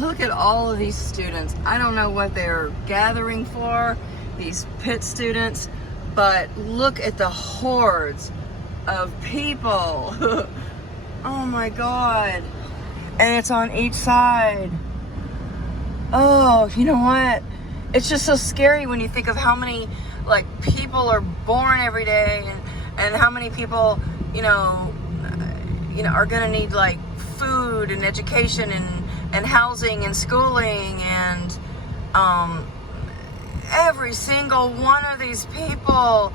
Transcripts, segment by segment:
look at all of these students. I don't know what they're gathering for, these Pitt students, but look at the hordes of people. Oh my God. And it's on each side. Oh, you know what? It's just so scary when you think of how many like people are born every day, and how many people, you know, are gonna need like food and education and housing and schooling, and every single one of these people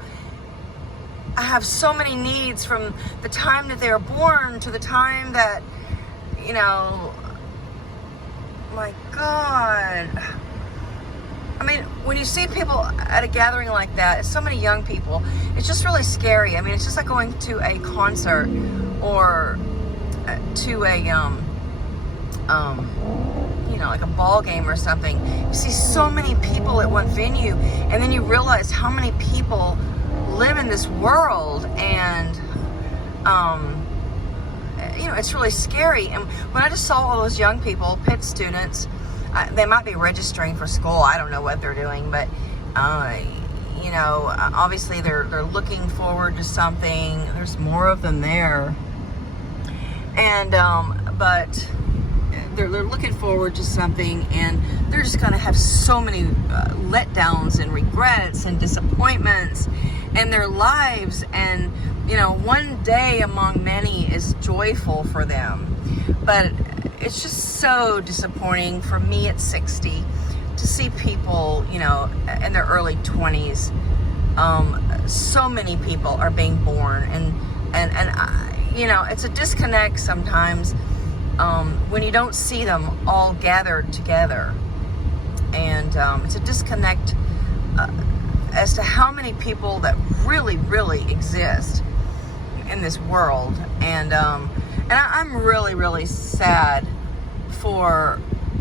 have so many needs from the time that they are born to the time that, you know, my God. I mean, when you see people at a gathering like that, so many young people, it's just really scary. I mean, it's just like going to a concert or to a, you know, like a ball game or something. You see so many people at one venue, and then you realize how many people live in this world, and, you know, it's really scary. And when I just saw all those young people, Pitt students, they might be registering for school. I don't know what they're doing, but, you know, obviously they're looking forward to something. There's more of them there. And, but they're looking forward to something, and they're just going to have so many letdowns and regrets and disappointments in their lives. And, you know, one day among many is joyful for them. But it's just so disappointing for me at 60 to see people, you know, in their early 20s. So many people are being born, and you know, it's a disconnect sometimes when you don't see them all gathered together, and it's a disconnect as to how many people that really exist in this world. And I'm really sad for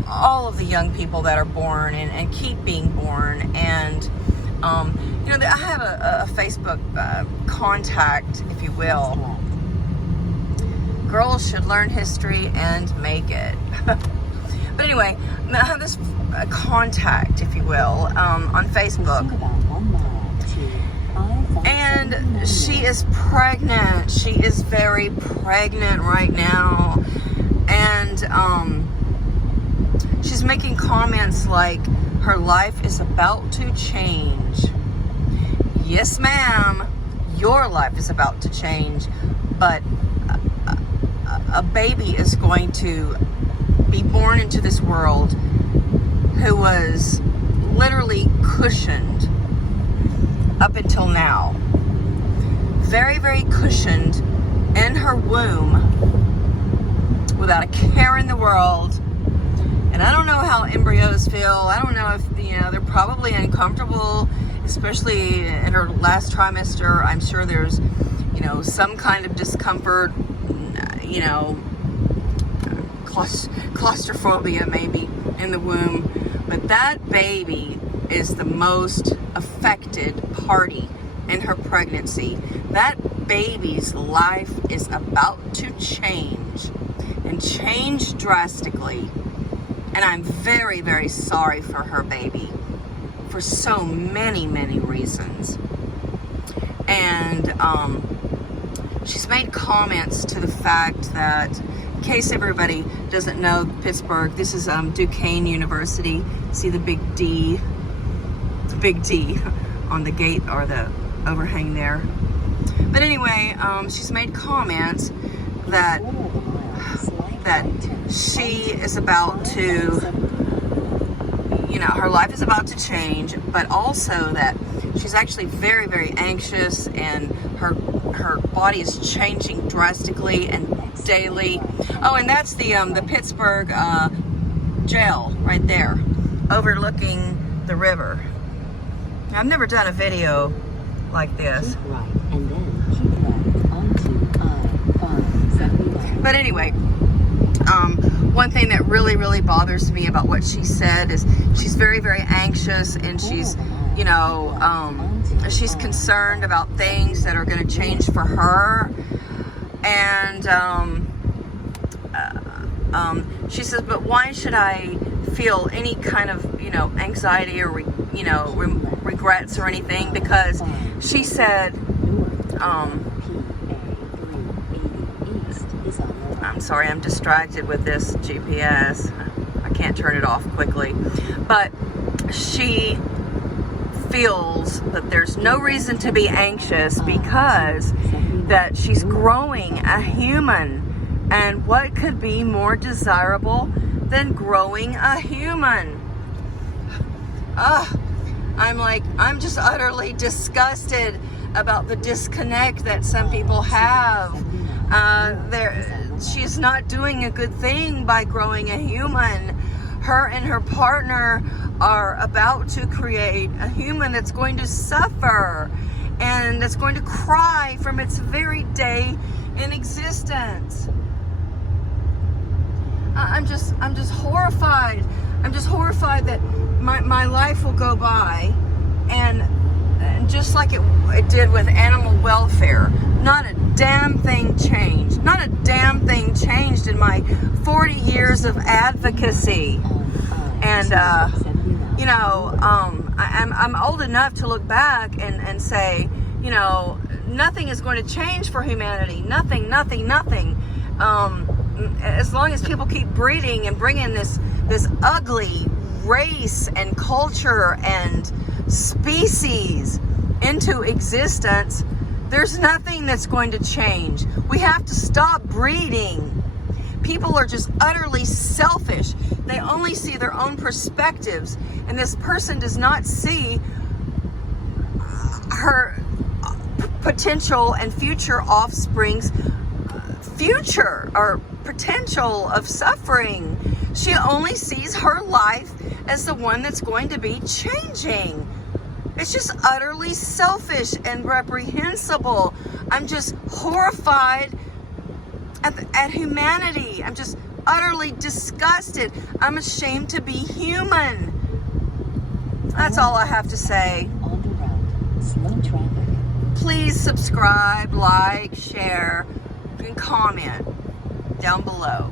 all of the young people that are born and keep being born. And you know, I have a Facebook contact, if you will. Girls should learn history and make it. But anyway, I have this contact, if you will, on Facebook. And she is pregnant. She is very pregnant right now. And she's making comments like her life is about to change. Yes, ma'am, your life is about to change, but a baby is going to be born into this world who was literally cushioned up until now. Very cushioned in her womb without a care in the world. And I don't know how embryos feel. I don't know if, you know, they're probably uncomfortable, especially in her last trimester. I'm sure there's, you know, some kind of discomfort, you know, claustrophobia maybe in the womb. But that baby is the most affected party in her pregnancy. That baby's life is about to change, and change drastically. And I'm very sorry for her baby for so many reasons. And she's made comments to the fact that, in case everybody doesn't know Pittsburgh, this is Duquesne University. See the big D on the gate or the overhang there. But anyway, she's made comments that she is about to, you know, her life is about to change, but also that she's actually very anxious, and her body is changing drastically and daily. Oh, and that's the Pittsburgh jail right there, overlooking the river. I've never done a video like this. Right, and then keep left onto I-579. But anyway, one thing that really bothers me about what she said is she's very anxious, and she's, you know, she's concerned about things that are going to change for her. And she says, but why should I feel any kind of, you know, anxiety or, regrets or anything? Because she said, I'm sorry, I'm distracted with this GPS. I can't turn it off quickly. But she feels that there's no reason to be anxious because that she's growing a human. And what could be more desirable than growing a human? I'm just utterly disgusted about the disconnect that some people have. She's not doing a good thing by growing a human. Her and her partner are about to create a human that's going to suffer and that's going to cry from its very day in existence. I'm just horrified. I'm just horrified that my life will go by and just like it did with animal welfare, not a damn thing changed. Not a damn thing changed in my 40 years of advocacy. And, I'm old enough to look back and say, you know, nothing is going to change for humanity. Nothing. As long as people keep breeding and bringing this ugly race and culture and species into existence, there's nothing that's going to change. We have to stop breeding. People are just utterly selfish. They only see their own perspectives, and this person does not see her potential and future offspring's future or potential of suffering. She only sees her life as the one that's going to be changing. It's just utterly selfish and reprehensible. I'm just horrified at humanity. I'm just utterly disgusted. I'm ashamed to be human. That's all I have to say. On the road, slow traffic. Please subscribe, like, share, and comment down below.